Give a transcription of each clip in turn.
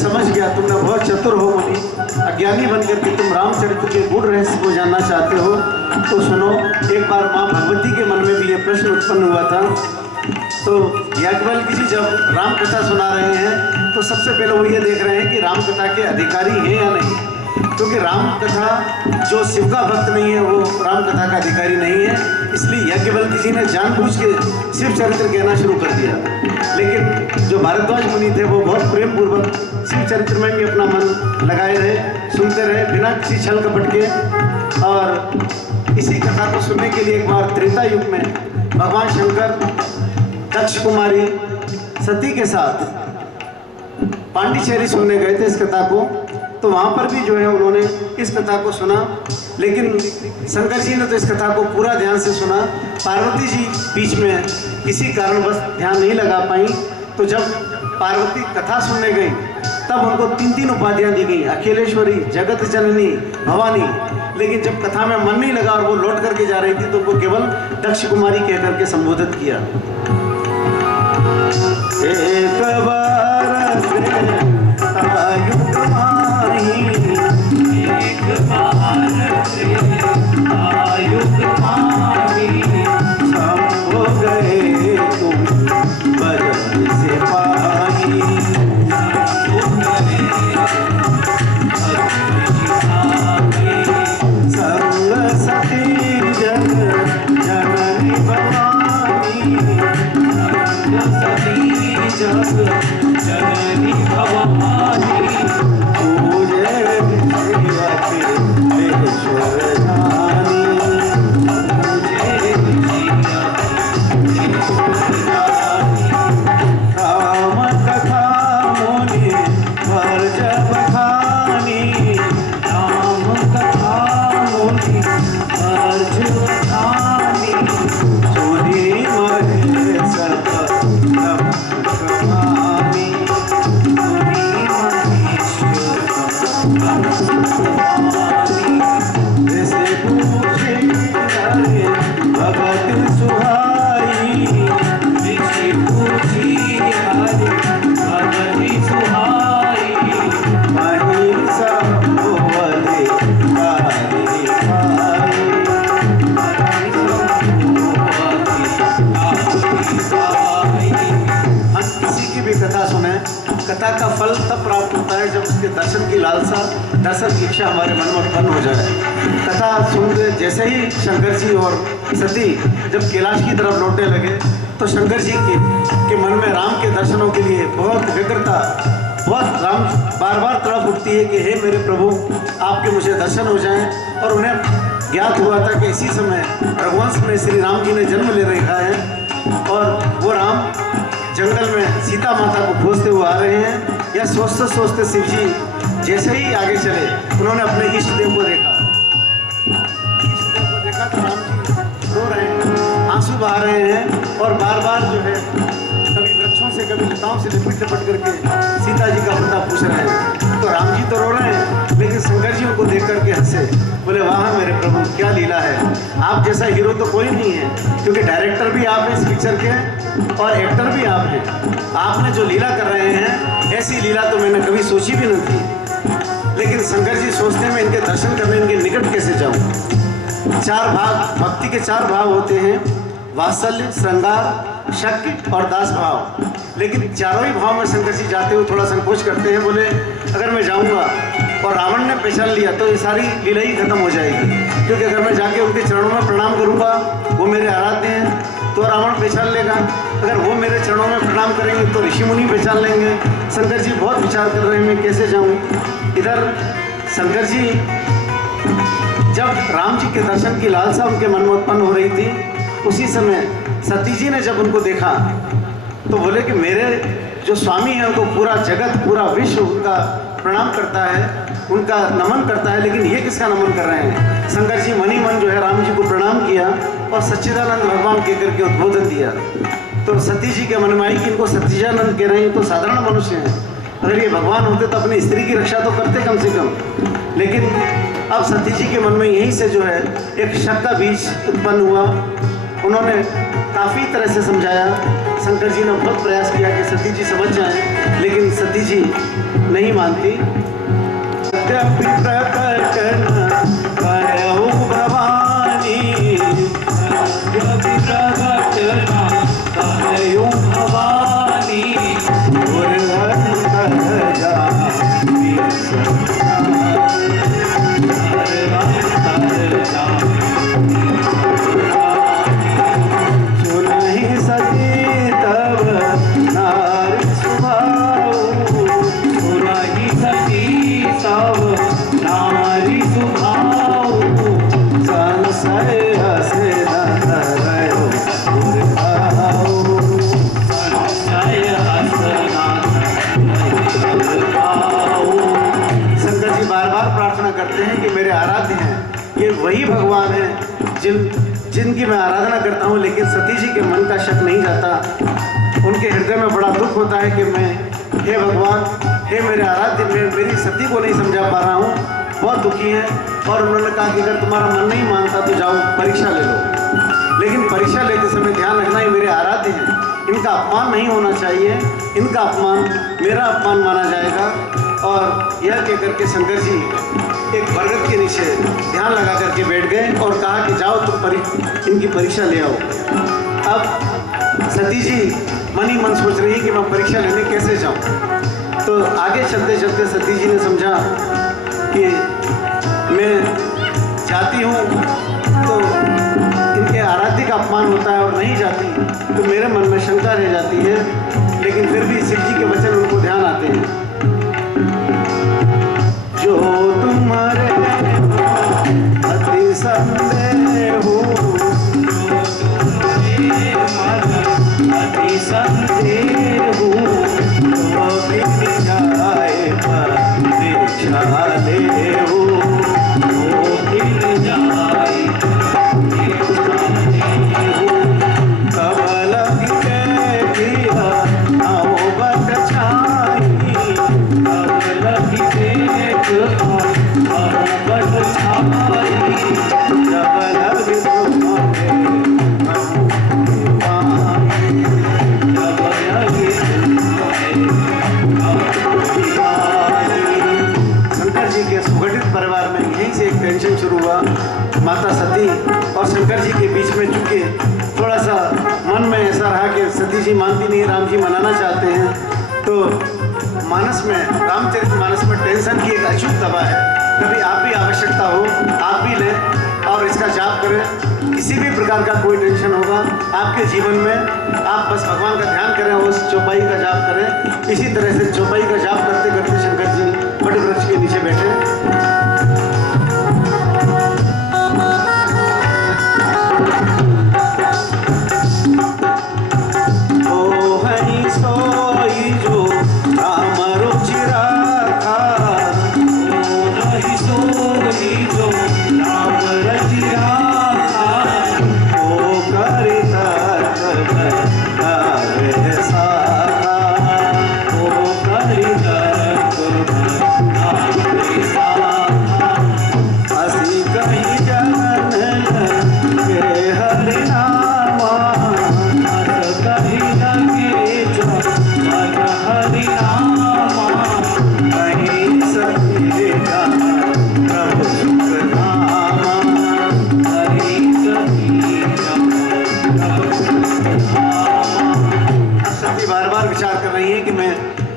समझ गया तुमने बहुत चतुर हो मुनि, अज्ञानी बनकर के तुम रामचरित्र के गूढ़ रहस्य को जानना चाहते हो। तो सुनो, एक बार माँ भगवती के मन में भी यह प्रश्न उत्पन्न हुआ था। तो याज्ञवल्क्य जी जब राम कथा सुना रहे हैं तो सबसे पहले वो ये देख रहे हैं कि राम कथा के अधिकारी हैं या नहीं, क्योंकि राम कथा जो शिव का भक्त नहीं है वो राम कथा का अधिकारी नहीं है। इसलिए याज्ञवल्क्य जी ने जानबूझ के शिव चरित्र कहना शुरू कर दिया। लेकिन जो भारद्वाज मुनि थे वो बहुत प्रेम पूर्वक शिव चरित्र में भी अपना मन लगाए रहे, सुनते रहे बिना किसी छल कपट के। और इसी कथा को सुनने के लिए एक बार त्रेता युग में भगवान शंकर दक्ष कुमारी सती के साथ पांडिचेरी सुनने गए थे इस कथा को। तो वहाँ पर भी जो है उन्होंने इस कथा को सुना, लेकिन शंकर जी ने तो इस कथा को पूरा ध्यान से सुना। पार्वती जी बीच में किसी कारणवश ध्यान नहीं लगा पाई। तो जब पार्वती कथा सुनने गई तब उनको 3 उपाधियाँ दी गई, अखिलेश्वरी, जगत जननी, भवानी। लेकिन जब कथा में मन नहीं लगा और वो लौट करके जा रही थी तो उनको केवल दक्ष कुमारी कह करके संबोधित किया। एक बार आयु तुम्हारी, एक बार आयु तुम्हारी, सब हो गए तुम बदन से पाही, संग सती जग जननी भवानी, सती जग जननी भवानी, पूजे विश्वेश्वर जानी, पूजे विश्वेश्वर जानी। राम कथा मुनि भर जब खानी, राम कथा मुनि भर जब खानी, सुनी महे सब भगत सुहाई, ऋषि पूछी हरि भगति सुहाई, महिषा बोले कारी खाई, हम किसी की भी कथा सुने, कथा का फल तब प्राप्त होता है जब उसके दर्शन की लालसा, दर्शन की इच्छा हमारे मन में उत्पन्न हो जाए। कथा सुनते जैसे ही शंकर जी और सती जब कैलाश की तरफ लौटने लगे तो शंकर जी के मन में राम के दर्शनों के लिए बहुत व्यग्रता, बहुत राम बार बार तड़प उठती है कि हे मेरे प्रभु आपके मुझे दर्शन हो जाएं। और उन्हें ज्ञात हुआ था कि इसी समय रघुवंश में श्री राम जी ने जन्म ले रखा है और वो राम जंगल में सीता माता को खोजते हुए आ रहे हैं। या सोचते सोचते शिव जी जैसे ही आगे चले उन्होंने अपने इष्ट देव को देखा। इष्ट देव को देखा तो राम जी रो रहे हैं, आंसू बहा रहे हैं और बार बार जो है कभी वृक्षों से कभी लताओं से लिपट लिपट करके सीता जी का पता पूछ रहे हैं। तो राम जी तो रो रहे हैं लेकिन शंकर जी उनको देख करके हंसे, बोले वाह मेरे प्रभु क्या लीला है, आप जैसा हीरो तो कोई नहीं है, क्योंकि डायरेक्टर भी आप हैं इस पिक्चर के और एक्टर भी आप हैं। आपने जो लीला कर रहे हैं ऐसी लीला तो मैंने कभी सोची भी नहीं थी। लेकिन शंकर जी सोचते हैं मैं इनके दर्शन करने इनके निकट कैसे जाऊं। 4 भाग, भक्ति के 4 भाव होते हैं, वात्सल्य, श्रृंगार, शक्ति और दास भाव। लेकिन चारों ही भाव में शंकर जी जाते हुए थोड़ा संकोच करते हैं। बोले अगर मैं जाऊंगा और रावण ने पहचान लिया तो ये सारी लीला ही खत्म हो जाएगी, क्योंकि अगर मैं जाके उनके चरणों में प्रणाम करूंगा, वो मेरे आराध्य हैं, तो रावण पहचान लेगा। अगर वो मेरे चरणों में प्रणाम करेंगे तो ऋषि मुनि पहचान लेंगे। शंकर जी बहुत विचार कर रहे हैं मैं कैसे जाऊँ। इधर शंकर जी जब राम जी के दर्शन की लालसा उनके मन में उत्पन्न हो रही थी, उसी समय सती जी ने जब उनको देखा तो बोले कि मेरे जो स्वामी हैं उनको पूरा जगत, पूरा विश्व उनका प्रणाम करता है, उनका नमन करता है, लेकिन ये किसका नमन कर रहे हैं। शंकर जी मनी मन जो है राम जी को प्रणाम किया और सच्चिदानंद भगवान कह करके उद्बोधन दिया। तो सती जी के मन में आई कि इनको सतीजानंद कह रहे हैं, तो साधारण मनुष्य हैं, अगर ये भगवान होते तो अपनी स्त्री की रक्षा तो करते कम से कम। लेकिन अब सती जी के मन में यहीं से जो है एक शक का बीज उत्पन्न हुआ। उन्होंने काफ़ी तरह से समझाया, शंकर जी ने बहुत प्रयास किया कि सती जी समझ जाएं, लेकिन सती जी नहीं मानती। वही भगवान है जिनकी मैं आराधना करता हूँ, लेकिन सती जी के मन का शक नहीं जाता। उनके हृदय में बड़ा दुख होता है कि मैं, हे भगवान, हे मेरे आराध्य, मैं मेरी सती को नहीं समझा पा रहा हूँ, बहुत दुखी है। और उन्होंने कहा कि अगर तुम्हारा मन नहीं मानता तो जाओ परीक्षा ले लो, लेकिन परीक्षा लेते समय ध्यान रखना ही मेरे आराध्य हैं, इनका अपमान नहीं होना चाहिए, इनका अपमान मेरा अपमान माना जाएगा। और यह कह करके शंकर जी एक बरगद के नीचे ध्यान लगा करके बैठ गए और कहा कि जाओ तुम इनकी परीक्षा ले आओ। अब सती जी मन ही मन सोच रही है कि मैं परीक्षा लेने कैसे जाऊं। तो आगे चलते चलते सती जी ने समझा कि मैं जाती हूँ तो इनके आराध्य का अपमान होता है, और नहीं जाती तो मेरे मन में शंका रह जाती है। लेकिन फिर भी शिव जी के वचन उनको ध्यान आते हैं। जो तुम्हारे अति संदेह हो, अति संदेह हो, तो भी जाए परीक्षा ले हो, तो भी जाए कब लगे दिया नौबत छाई, कब लगे टेंशन शुरू हुआ। माता सती और शंकर जी के बीच में चूंकि थोड़ा सा मन में ऐसा रहा कि सती जी मानती नहीं, राम जी मनाना चाहते हैं, तो मानस में, रामचरितमानस में टेंशन की एक अचूक दवा है। कभी आप भी आवश्यकता हो आप भी लें और इसका जाप करें। किसी भी प्रकार का कोई टेंशन होगा आपके जीवन में, आप बस भगवान का ध्यान करें, उस चौपाई का जाप करें। इसी तरह से चौपाई का जाप करते करते शंकर जी बड़े वृक्ष के नीचे बैठे।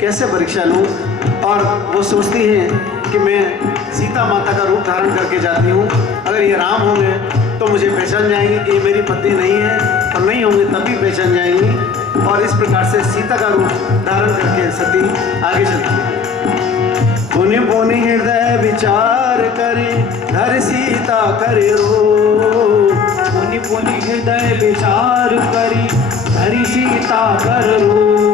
कैसे परीक्षा लूं, और वो सोचती हैं कि मैं सीता माता का रूप धारण करके जाती हूँ, अगर ये राम होंगे तो मुझे पहचान जाएंगे कि ये मेरी पत्नी नहीं है, और नहीं होंगे तब भी पहचान जाएंगी। और इस प्रकार से सीता का रूप धारण करके सती आगे चलती है। पुनि पुनि हृदय विचार करे धर सीता करे रो, पुनि पुनि हृदय विचार करी धरि सीता कर रो।